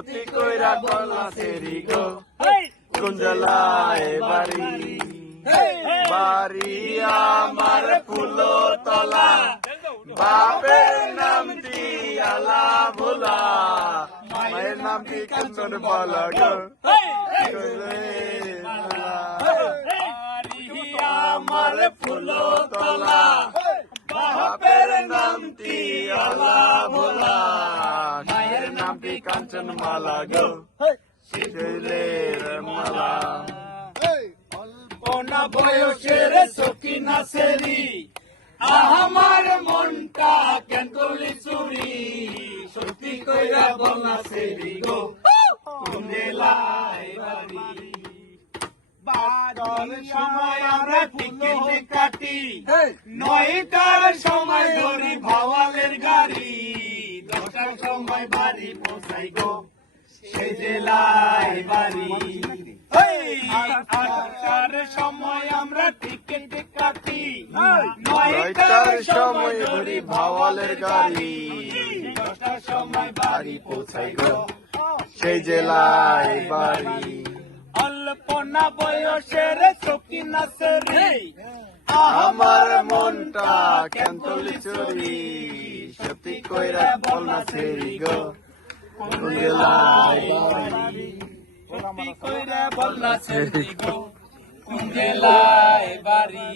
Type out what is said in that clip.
সত্যি কইরা বলনা সেরি গো। কোন জেলায় বাড়ি। বাড়ি আমার ফুলো তলা। বাপের নামটি আলা ভোলা। মায়ের নামটি কাঞ্চন বলা গো? আমার ফুলো তলা। কাঞ্চন মালা গো শিশুলের মালা কোনা বয়সের সখী না আমার মনটা কেন করলি চুরি সত্যি কইরা বলনা সেরি গো কুন্দেলাই বাড়ি বাদল সময় আমরা টিকিট কাটি নয়টার সময় ধরি গাড়ি সময় বাড়ি পৌঁছাই গো। সে জেলায় বাড়ি। আটটার সময় আমরা টিকিট কাটি। নয়টার সময় ধরি ভাওয়ালের গাড়ি। দশটার সময় বাড়ি পৌঁছাই গো। সেই জেলায় বাড়ি। অল্পনা বয়সের সখী নাসরি। আমার মনটা কেন চুরি? কইরা বল না সেরি গো কোন জেলায় বাড়ি কইরা বলনা সেরি গো কুঞ্জেলায় বাড়ি?